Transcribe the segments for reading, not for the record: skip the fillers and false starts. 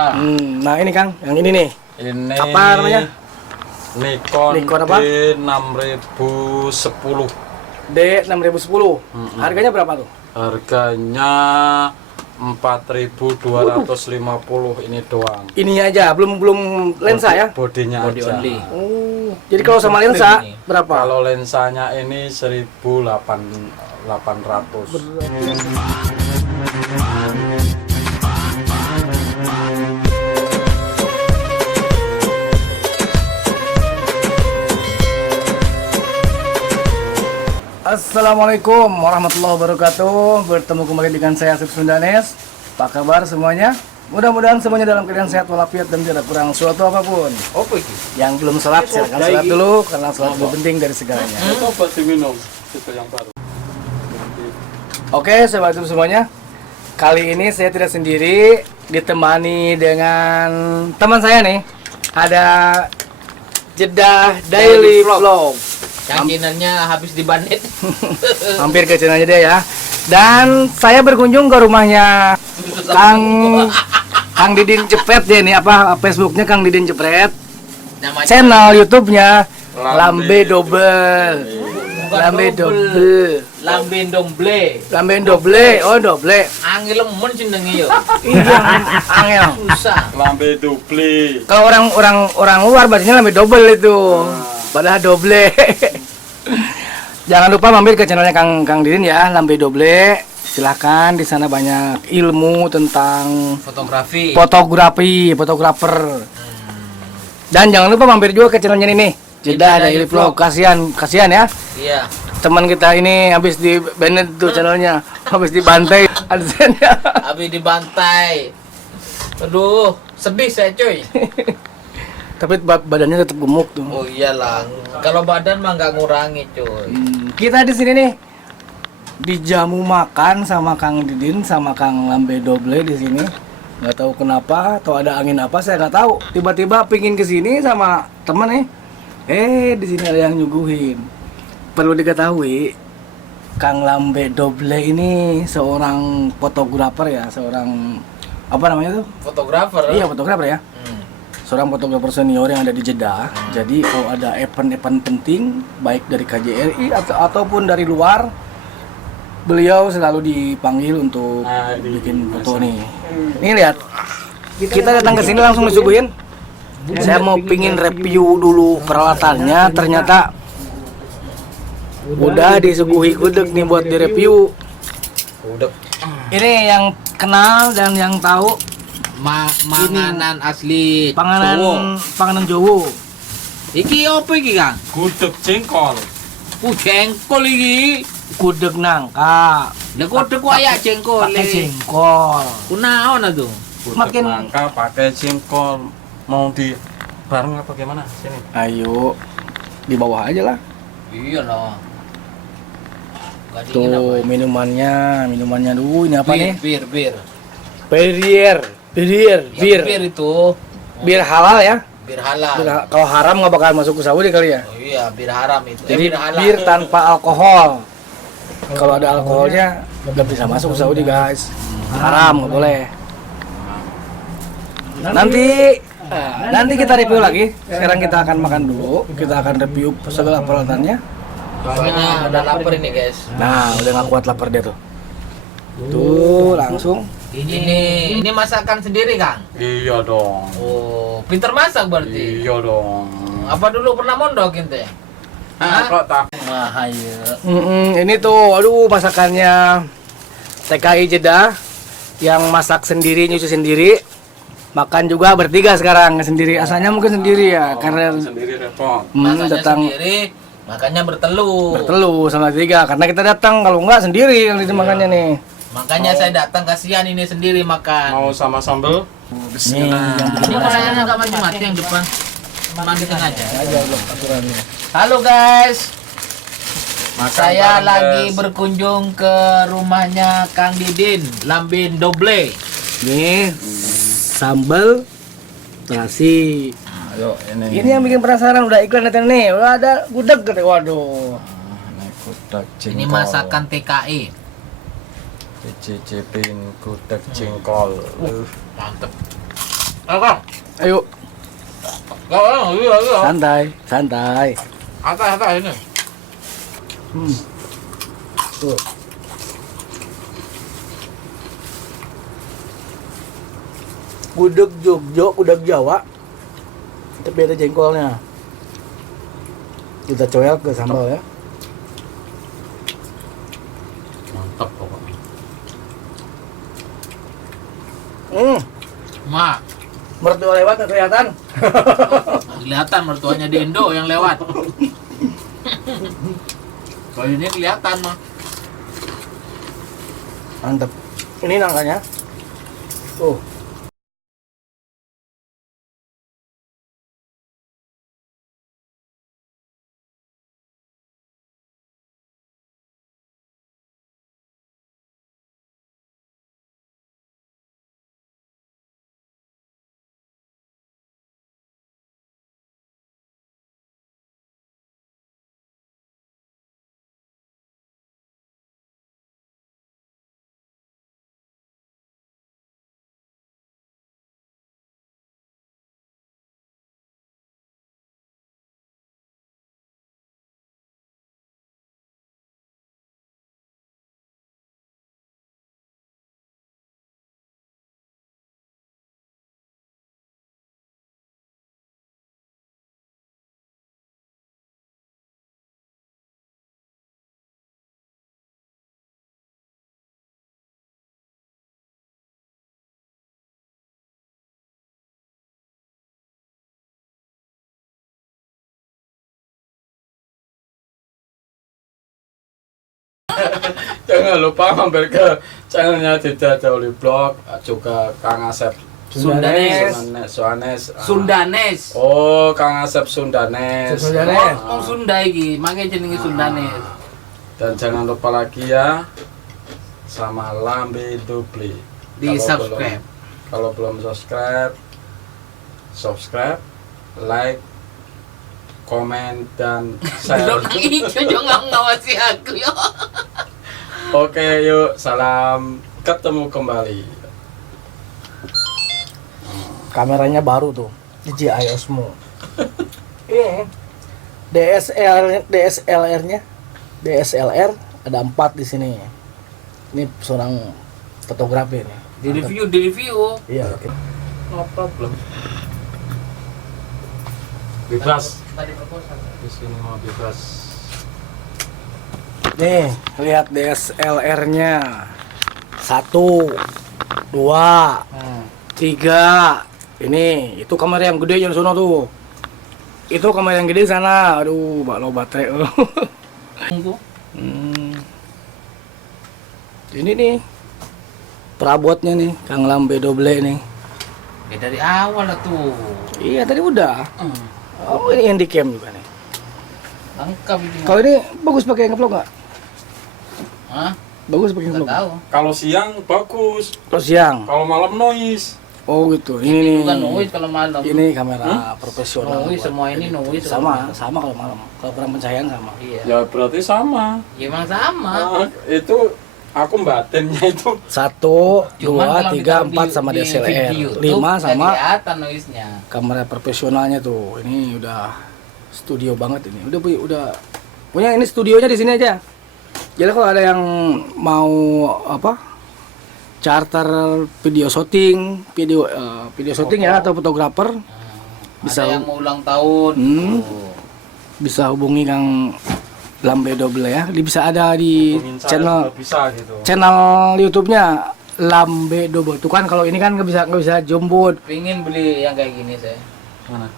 Iya. Nah ini Kang, yang ini nih. Ini apa namanya? Nikon apa? D6010. D6010. Harganya berapa tuh? Harganya 4.250 ini doang. Ini aja, belum lensa ya? Bodinya Body aja. only. Oh, jadi kalau sama lensa berapa? Kalau lensanya ini 1.800. Assalamualaikum warahmatullahi wabarakatuh. Bertemu kembali dengan saya Asep Sundanes. Apa kabar semuanya? Mudah-mudahan semuanya dalam keadaan sehat walafiat dan tidak kurang suatu apapun. Apa itu? Yang belum sholat silakan sholat dulu karena sholat lebih penting dari segalanya. Coba diminum itu yang baru. Oke, sobat YouTube semuanya. Kali ini saya tidak sendiri, ditemani dengan teman saya nih. Ada Jeddah Daily Vlog. Cangkinannya habis dibanet. Hampir ke channelnya dia ya. Dan saya berkunjung ke rumahnya Kang Didin Cepret dia nih, apa Facebooknya Kang Didin Cepret. Namanya Channel YouTube-nya Lambe Double. Lambe Double. Lambe Domble. Oh doble. Angel men jenenge yo. Iya, angel. Susah. Lambe duple. Kalau orang luar bacanya Lambe Double itu. Padahal doble. Jangan lupa mampir ke channelnya Kang Didin ya, Lambe Double. Silahkan, di sana banyak ilmu tentang fotografer. Dan jangan lupa mampir juga ke channelnya ini nih, Jeddah Daily Vlog. Kasihan ya. Iya. Teman kita ini habis di banned tuh channelnya, habis dibantai adsennya. Habis dibantai. Aduh, sedih saya cuy. Tapi badannya tetap gemuk tuh. Oh iyalah, kalau badan mah nggak ngurangi cuy. Kita di sini nih dijamu makan sama Kang Didin sama Kang Lambe Double di sini. Nggak tahu kenapa atau ada angin apa saya nggak tahu. Tiba-tiba pingin ke sini sama temen nih. Di sini ada yang nyuguhin. Perlu diketahui Kang Lambe Double ini seorang fotografer ya, seorang apa namanya tuh? Fotografer. Iya, fotografer ya. Seorang fotografer senior yang ada di Jeddah. Jadi kalau ada event-event penting baik dari KJRI ataupun dari luar, beliau selalu dipanggil untuk bikin foto nih. Ini lihat, kita datang ke sini langsung disuguhin. Saya mau pingin review dulu peralatannya, ternyata udah disuguhi gudeg nih buat direview. Ini yang kenal dan yang tahu. Manganan asli Panganan Jowo. Iki apa iki Kang? Gudeg jengkol. Jengkol iki. Gudeg nangka. Lah gudeg kaya jengkol. Pakai jengkol. Kunaon atuh? Gudeg nangka pakai jengkol. Mau di bareng apa gimana? Sini. Ayo di bawah aja lah. Iya lah. Tuh minumannya dulu. Ini apa nih? Bir Bir itu. Bir halal ya. Bir halal. Kalau haram nggak bakal masuk ke Saudi kali ya. Oh iya, bir haram itu. Jadi halal. bir tanpa alkohol. Kalau ada alkoholnya nggak bisa masuk ke Saudi guys. Haram, nggak boleh. Nanti kita review lagi. Sekarang kita akan makan dulu. Kita akan review segala peralatannya. Soalnya udah lapar ini guys. Nah, udah nggak kuat lapar dia tuh. Tuh langsung. Ini masakan sendiri Kang? Iya dong. Oh, pinter masak berarti? Iya dong. Apa dulu pernah mondok ente? Kok tak? Wah, iya. Ini tuh, aduh masakannya TKI Jeddah yang masak sendiri, nyuci sendiri. Makan juga bertiga sekarang sendiri. Asalnya mungkin sendiri ya, karena Sendiri repot. datang sendiri, makanya bertelur sama tiga. Karena kita datang, kalau enggak sendiri kalau itu makannya nih. Makanya saya datang, kasihan ini sendiri makan. Mau sama sambel? Nih, Ini masanya nggak mati-mati yang depan. Mandikan aja. aturannya. Halo guys, saya bareng, lagi guys. berkunjung ke rumahnya Kang Didin, Lambe Double. Nih, sambal terasi. Ayo ini. Ini yang bikin penasaran, udah iklan datang nih, udah ada gudeg gitu. Waduh. Ini gudeg jengkol. Ini masakan TKI. Dicicipin gudeg jengkol. Mantep. Kang. Ayo, Iya. santai. Atas ini. Tuh. Gudeg Jogja, gudeg Jawa. Tapi ada jengkolnya. Kita coyok ke sambal ya. Mantap pokoknya. Mak, Mertua lewat nggak kelihatan. kelihatan mertuanya di Indo yang lewat. Kalau ini kelihatan mah. Mantep. Ini nangkanya. Tuh. Jangan lupa mampir ke channelnya Dida Dauli Blog, juga Kang Asep Sundanes. Sundanes. Sundanes. Oh, Kang Asep Sundanes. Sundanes. Wong Sunda iki, makanya jenenge Sundanes. Dan jangan lupa lagi ya sama Lambe Doble. Di Kalau subscribe. Kalau belum subscribe, like, komen dan share. Belum nang ijo jangan ngawasi aku yo. Oke, yuk salam ketemu kembali. Kameranya baru tuh. DJI Osmo. Ini DSLR ada 4 di sini. Ini seorang fotografi nih. Di review. Iya. No problem. Bebas. Tadi proposal. Di sini mau bebas. Nih, lihat DSLR-nya. 1, 2, 3. Ini, itu kamera yang gede yang sono tuh. Itu kamera yang gede sana. Aduh, baklo baterai. Ini nih. Perabotnya nih, Kang Lambe Doble nih. Ya dari awal lah tuh. Iya, tadi udah. Oh, ini handycam juga nih. Lengkap ini. Kalau ini bagus pakai ngevlog nggak? Hah? Bagus pakai Nggak ngevlog. tahu. Kalau siang bagus, Kalau siang. kalau malam noise. Oh gitu. Ini nih. Bukan noise kalau malam. Ini kamera profesional. Noise buat- semua ini noise. Sama kalau malam. Kalau kurang pencahayaan sama. Iya. Ya berarti sama. Ya, emang sama. Itu aku batinnya itu 1, Cuman 2, kalau 3, kita 4 di- sama di DSLR. video tuh 5 nggak sama kelihatan noise-nya. kamera profesionalnya tuh. Ini udah studio banget ini. Udah punya ini studionya di sini aja. Jadi kalau ada yang mau charter video shooting, video shooting ya atau fotografer bisa Ada yang mau ulang tahun. Hmm. bisa hubungi Kang Lambe Doble ya. Bisa ada di hubungin saya channel juga bisa gitu. channel YouTube-nya Lambe Doble. Tuh kan kalau ini kan nggak bisa jumbut. Pengen beli yang kayak gini saya. Mana?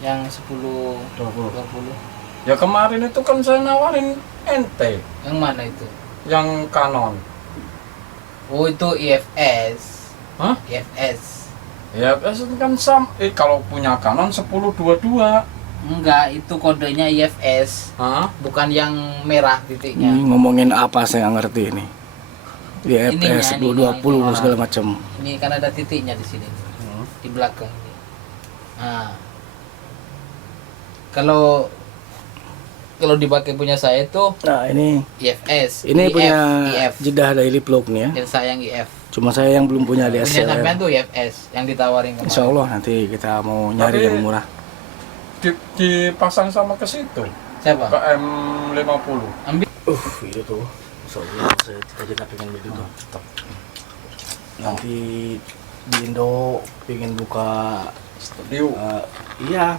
Yang 10 20. 20. Ya kemarin itu kan saya nawarin ente Yang mana itu? yang Canon. Oh, itu IFS. Hah? IFS. Ya itu kan kalau punya Canon 1022. Enggak, itu kodenya IFS. Hah? Bukan yang merah titiknya. Ini ngomongin apa saya nggak ngerti ini. Di Ininya, FPS ininya, 220 ininya. segala macam. Ini kan ada titiknya di sini. Di belakang ini. Nah. Kalau dipakai punya saya itu Nah, ini IFS. ini IF, punya IF. Jeddah Daily Vlog nih ya. Dan saya yang IF. Cuma saya yang belum punya Punya DSLR. sampean tuh IFS yang ditawarin kemarin. Insya Allah nanti kita mau nyari Tapi- yang murah. Dipasang sama ke situ. Siapa? Ke M50. Ambil. Itu tuh. Insya Allah saya cita-cita pengen beli itu. Tetap. Nanti di Indo pengen buka Studio. iya,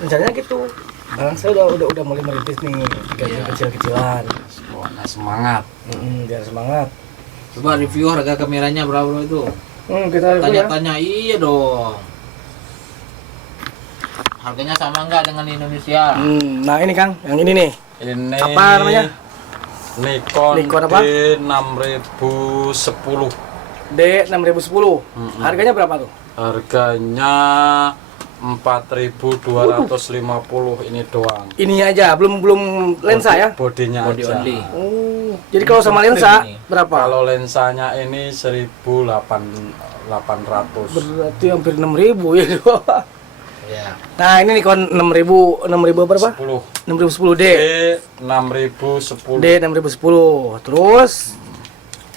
rencananya gitu. Sekarang saya udah mulai merintis nih, gaji Iya. kecil-kecilan. Nah, semangat. Biar semangat. Coba review harga kameranya berapa bro itu? Kita review ya. Tanya-tanya iya dong. Harganya sama enggak dengan di Indonesia? Nah ini Kang, yang ini nih. Ini Apa namanya? Nikon, Nikon apa? D6010. D6010. Harganya berapa tuh? Harganya 4.250 ini doang. Ini aja, belum lensa ya? Bodinya Body aja. only. Oh, jadi kalau sama lensa Ini. berapa? Kalau lensanya ini 1.800. Berarti hampir 6.000 ya. Ya. Nah, ini Nikon 6.000 berapa? 10. 6010D. D6010. D6010. Terus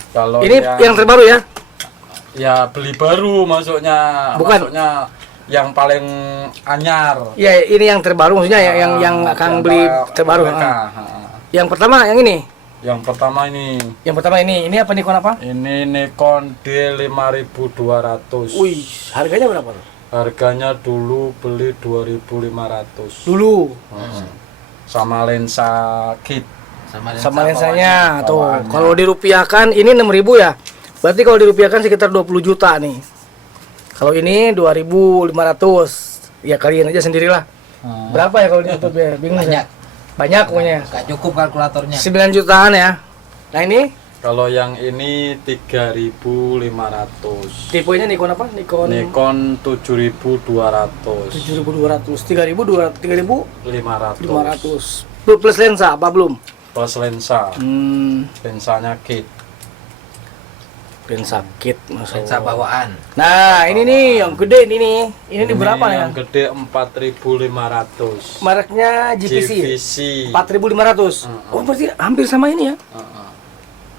Kalau ini yang terbaru ya? ya beli baru maksudnya. Bukan. Maksudnya yang paling anyar. Ya, ini yang terbaru maksudnya ya, yang Kang beli terbaru. mereka. Yang pertama yang ini. Yang pertama ini. Yang pertama ini apa Nikon apa? Ini Nikon D5200. Wih, harganya berapa tuh? Harganya dulu beli 2.500. Dulu Sama lensa kit. sama lensanya bawahnya. tuh. Bawaannya. Kalau dirupiahkan ini 6.000 ya. Berarti kalau dirupiahkan sekitar 20 juta nih. Kalau ini 2.500. Ya kalian aja sendirilah. Berapa ya kalau di YouTube ya? Bingung Banyak. saya. Banyak pokoknya. Gak cukup kalkulatornya. 9 jutaan ya. Nah ini Kalau yang ini 3.500. tipenya Nikon apa? Nikon Nikon 7.200. 7.200, 3.500, 500. plus lensa apa belum? Plus lensa. Hmm, Lensanya kit. lensa kit masuk. Lensa bawaan. Nah ini nih yang gede ini nih. Ini berapa nih? Yang gede 4.500. Mereknya GPC. GVC. 4.500. Oh berarti hampir sama ini ya.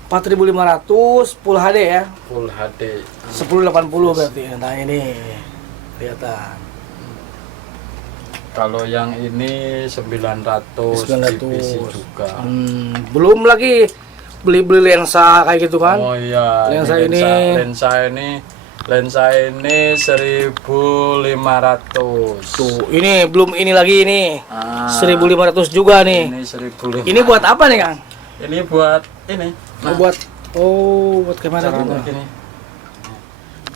4.500 Full HD ya. Full HD. 1080 berarti. Nah ini kelihatan. Kalau yang ini 900 GVC juga. Belum lagi beli lensa kayak gitu kan. Oh iya, Lensa ini. lensa ini 1.500. Tuh, ini belum ini lagi ini. Ah, 1.500 juga nih. Ini 1.500. Ini buat apa nih, Kang? Ini buat ini. Buat kamera caranya juga. gini.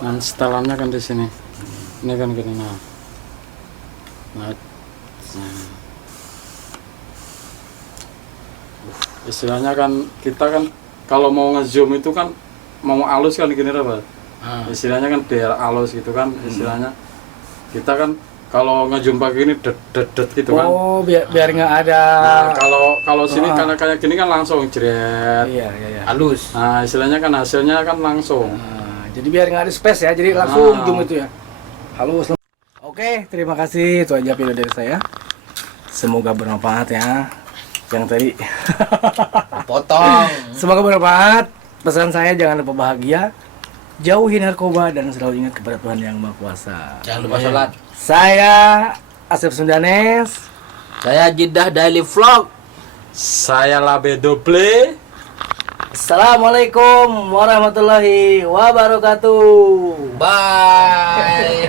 Nah, setelannya kan di sini. Ini kan gini nah. Nah. Istilahnya kan kita kan kalau mau nge-zoom itu kan mau halus kan gini apa? Istilahnya kan biar halus gitu kan istilahnya. Kita kan kalau nge-zoom pakai ini det gitu kan. Oh, biar nggak ada. Nah, kalau sini karena kayak gini kan langsung jret. Iya. Halus. Nah, istilahnya kan hasilnya kan langsung. Nah, jadi biar nggak ada space ya, jadi langsung zoom itu ya. Halus. Oke, terima kasih. Itu aja video dari saya. Semoga bermanfaat ya. Yang tadi. Potong. Semoga bermanfaat. Pesan saya jangan lupa bahagia, jauhi narkoba dan selalu ingat kepada Tuhan Yang Maha Kuasa. Jangan lupa sholat. Saya Asep Sundanes. Saya Jeddah Daily Vlog. Saya Labe Doble. Assalamualaikum warahmatullahi wabarakatuh. Bye.